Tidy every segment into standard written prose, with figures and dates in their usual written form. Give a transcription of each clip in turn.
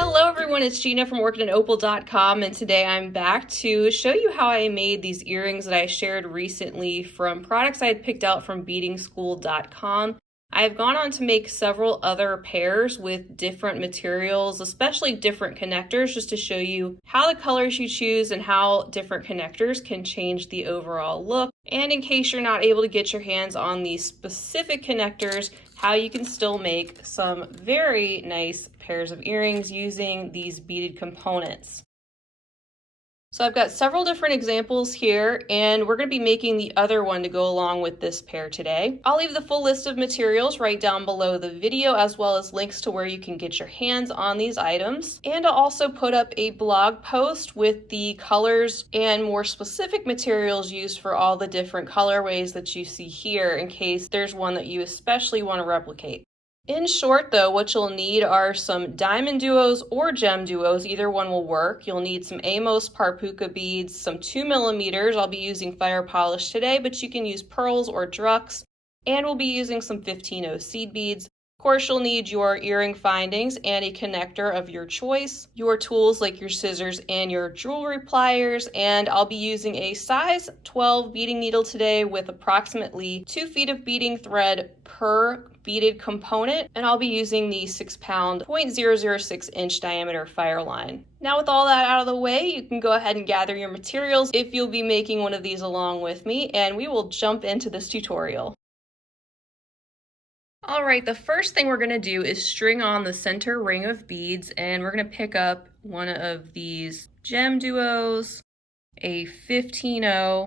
Hello everyone, it's Gina from OrchidandOpal.com, and today I'm back to show you how I made these earrings that I shared recently from products I had picked out from BeadingSchool.com. I've gone on to make several other pairs with different materials, especially different connectors, just to show you how the colors you choose and how different connectors can change the overall look. And in case you're not able to get your hands on these specific connectors, how you can still make some very nice pairs of earrings using these beaded components. So I've got several different examples here, and we're going to be making the other one to go along with this pair today. I'll leave the full list of materials right down below the video, as well as links to where you can get your hands on these items. And I'll also put up a blog post with the colors and more specific materials used for all the different colorways that you see here, in case there's one that you especially want to replicate. In short though, what you'll need are some DiamonDuos or GemDuos, either one will work. You'll need some Amos Puca beads, some 2mm, I'll be using fire polish today, but you can use pearls or drux, and we'll be using some 15-0 seed beads. Of course, you'll need your earring findings and a connector of your choice, your tools like your scissors and your jewelry pliers, and I'll be using a size 12 beading needle today with approximately 2 feet of beading thread per beaded component, and I'll be using the 6-pound 0.006 inch diameter Fireline. Now with all that out of the way, you can go ahead and gather your materials if you'll be making one of these along with me, and we will jump into this tutorial. Alright, the first thing we're going to do is string on the center ring of beads, and we're going to pick up one of these GemDuos, a 15-0,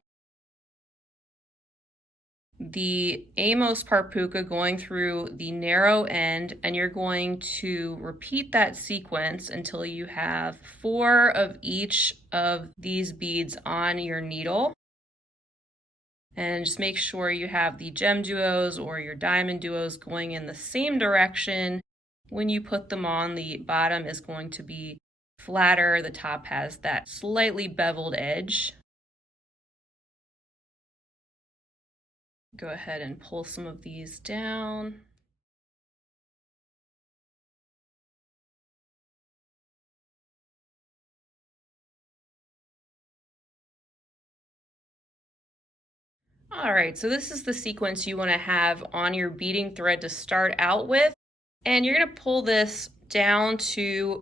the Amos Puca going through the narrow end, and you're going to repeat that sequence until you have 4 of each of these beads on your needle. And just make sure you have the GemDuos or your DiamonDuos going in the same direction. When you put them on, the bottom is going to be flatter, the top has that slightly beveled edge. Go ahead and pull some of these down. All right, so this is the sequence you want to have on your beading thread to start out with, and you're going to pull this down to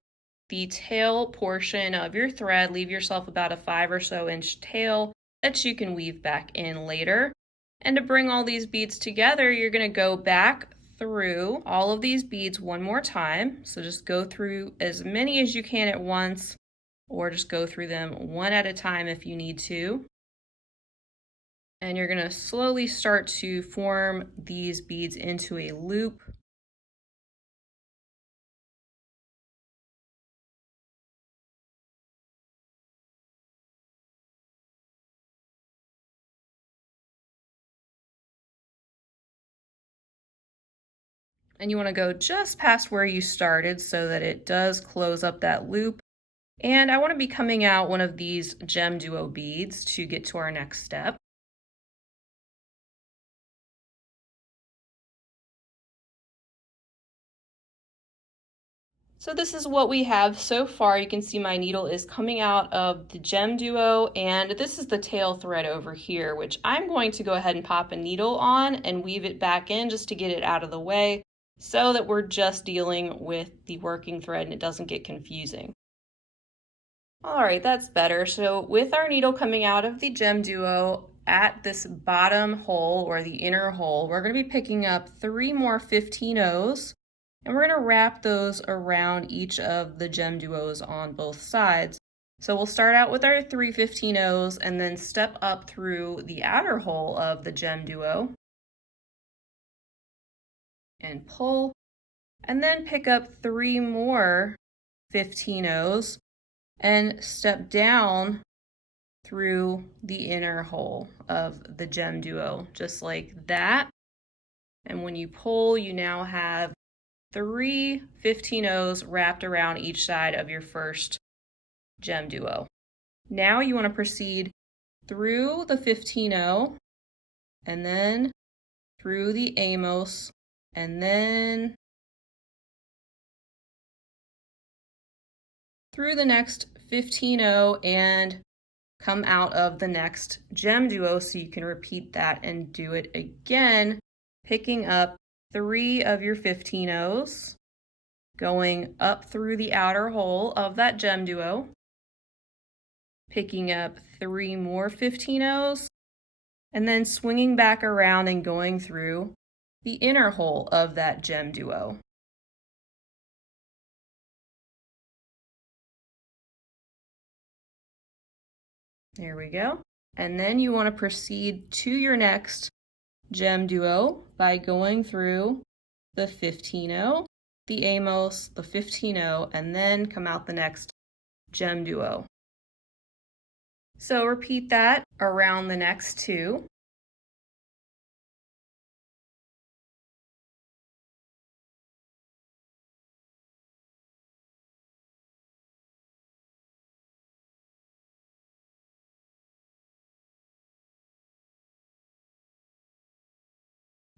the tail portion of your thread. Leave yourself about a 5 or so inch tail that you can weave back in later. And to bring all these beads together, you're going to go back through all of these beads one more time. So just go through as many as you can at once, or just go through them one at a time if you need to. And you're going to slowly start to form these beads into a loop. And you want to go just past where you started so that it does close up that loop. And I want to be coming out one of these GemDuo beads to get to our next step. So this is what we have so far. You can see my needle is coming out of the GemDuo, and this is the tail thread over here, which I'm going to go ahead and pop a needle on and weave it back in just to get it out of the way so that we're just dealing with the working thread and it doesn't get confusing. All right, that's better. So with our needle coming out of the GemDuo at this bottom hole or the inner hole, we're going to be picking up 3 more 15-0s. And we're going to wrap those around each of the GemDuos on both sides. So we'll start out with our 3 15-0s and then step up through the outer hole of the GemDuo and pull, and then pick up 3 more 15-0s and step down through the inner hole of the GemDuo, just like that. And when you pull, you now have 3 15-0s wrapped around each side of your first GemDuo. Now you want to proceed through the 15-0 and then through the Amos and then through the next 15-0 and come out of the next GemDuo, so you can repeat that and do it again, picking up 3 of your 15-0s, going up through the outer hole of that GemDuo, picking up 3 more 15-0s, and then swinging back around and going through the inner hole of that GemDuo. There we go. And then you want to proceed to your next GemDuo by going through the 15-0, the Amos, the 15-0, and then come out the next GemDuo. So repeat that around the next 2.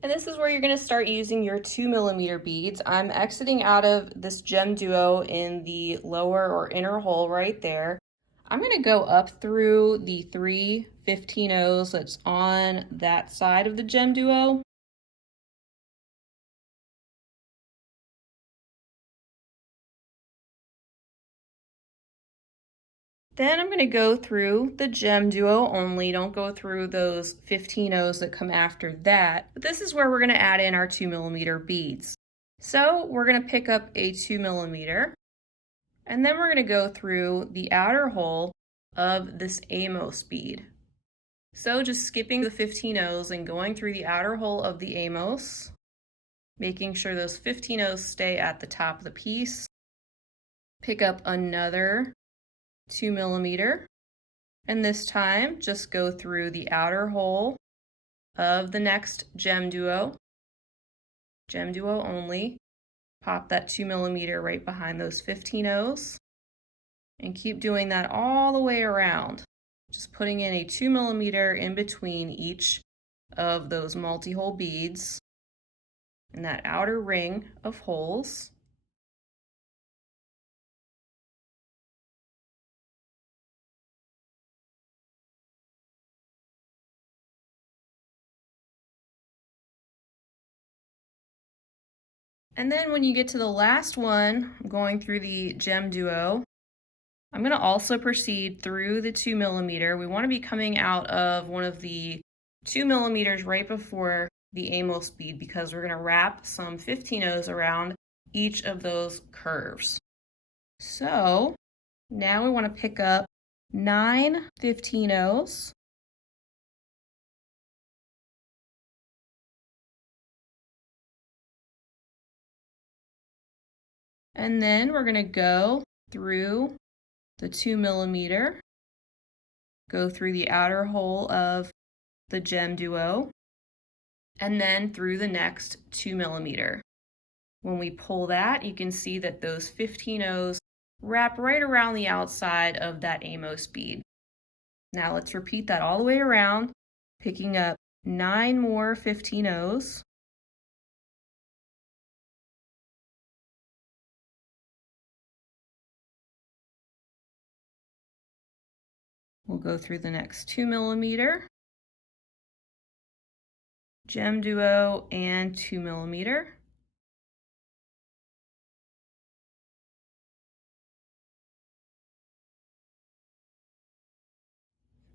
And this is where you're going to start using your 2mm beads. I'm exiting out of this GemDuo in the lower or inner hole right there. I'm going to go up through the 3 15-0s that's on that side of the GemDuo. Then I'm going to go through the GemDuo only. Don't go through those 15-0s that come after that. But this is where we're going to add in our 2mm beads. So we're going to pick up a 2mm, and then we're going to go through the outer hole of this Amos bead. So just skipping the 15-0s and going through the outer hole of the Amos, making sure those 15-0s stay at the top of the piece. Pick up another 2mm, and this time just go through the outer hole of the next GemDuo only, pop that 2mm right behind those 15-0s, and keep doing that all the way around, just putting in a 2mm in between each of those multi-hole beads in that outer ring of holes. And then when you get to the last one, going through the GemDuo, I'm going to also proceed through the 2mm. We want to be coming out of one of the 2mm right before the Amos bead, because we're going to wrap some 15-0s around each of those curves. So now we want to pick up 9 15-0s. And then we're going to go through the 2mm, go through the outer hole of the GemDuo, and then through the next 2mm. When we pull that, you can see that those 15-0s wrap right around the outside of that Amos bead. Now let's repeat that all the way around, picking up 9 more 15-0s. We'll go through the next 2mm, GemDuo, and 2mm.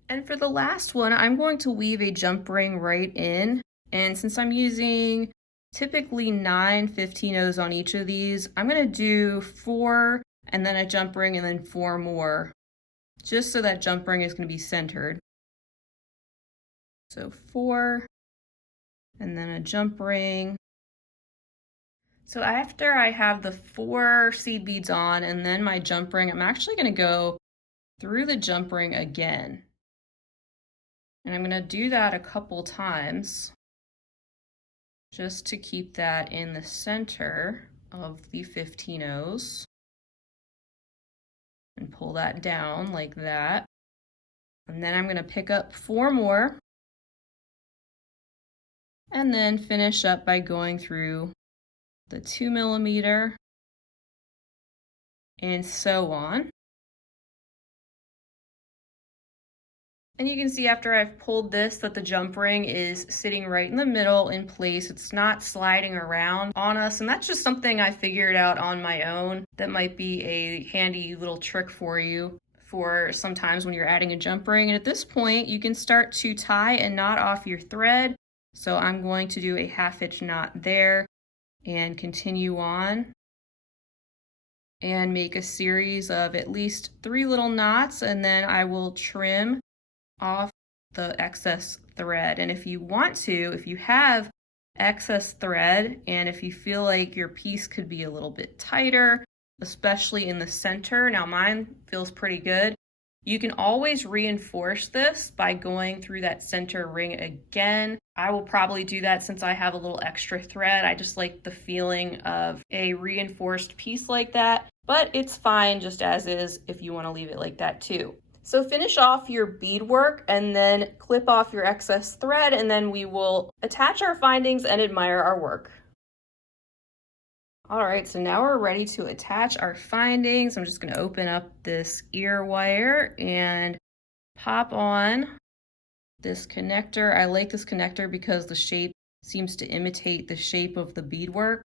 And for the last one, I'm going to weave a jump ring right in. And since I'm using typically 9 15-0s on each of these, I'm going to do 4 and then a jump ring and then 4 more, just so that jump ring is going to be centered. So 4 and then a jump ring. So after I have the 4 seed beads on and then my jump ring, I'm actually going to go through the jump ring again. And I'm going to do that a couple times just to keep that in the center of the 15-0s. And pull that down like that. And then I'm going to pick up 4 more. And then finish up by going through the 2mm and so on. And you can see after I've pulled this that the jump ring is sitting right in the middle in place. It's not sliding around on us, and that's just something I figured out on my own. That might be a handy little trick for you for sometimes when you're adding a jump ring. And at this point, you can start to tie and knot off your thread. So I'm going to do a 1/2 inch knot there and continue on and make a series of at least 3 little knots, and then I will trim off the excess thread. And if you want to, if you have excess thread and if you feel like your piece could be a little bit tighter, especially in the center, now mine feels pretty good, you can always reinforce this by going through that center ring again. I will probably do that since I have a little extra thread. I just like the feeling of a reinforced piece like that, but it's fine just as is if you want to leave it like that too. So finish off your beadwork and then clip off your excess thread, and then we will attach our findings and admire our work. All right, so now we're ready to attach our findings. I'm just going to open up this ear wire and pop on this connector. I like this connector because the shape seems to imitate the shape of the beadwork,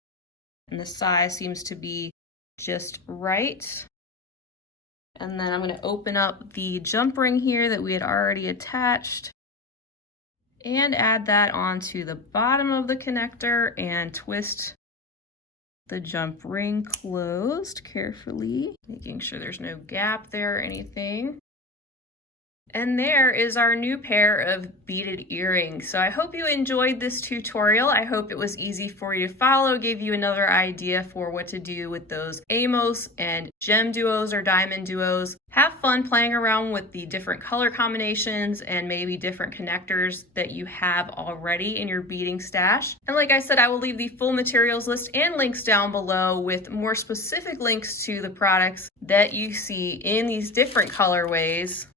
and the size seems to be just right. And then I'm going to open up the jump ring here that we had already attached and add that onto the bottom of the connector and twist the jump ring closed carefully, making sure there's no gap there or anything. And there is our new pair of beaded earrings. So I hope you enjoyed this tutorial. I hope it was easy for you to follow, gave you another idea for what to do with those Amos and GemDuos or DiamonDuos. Have fun playing around with the different color combinations and maybe different connectors that you have already in your beading stash. And like I said, I will leave the full materials list and links down below with more specific links to the products that you see in these different colorways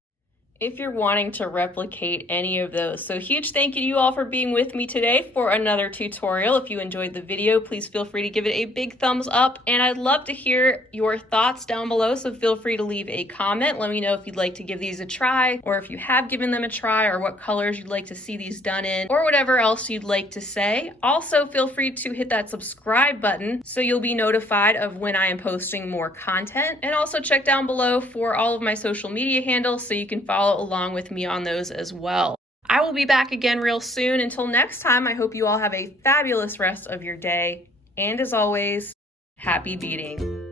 if you're wanting to replicate any of those. So huge thank you to you all for being with me today for another tutorial. If you enjoyed the video, please feel free to give it a big thumbs up, and I'd love to hear your thoughts down below, so feel free to leave a comment. Let me know if you'd like to give these a try, or if you have given them a try, or what colors you'd like to see these done in, or whatever else you'd like to say. Also, feel free to hit that subscribe button so you'll be notified of when I am posting more content, and also check down below for all of my social media handles so you can follow along with me on those as well. I will be back again real soon. Until next time, I hope you all have a fabulous rest of your day. And as always, happy beading.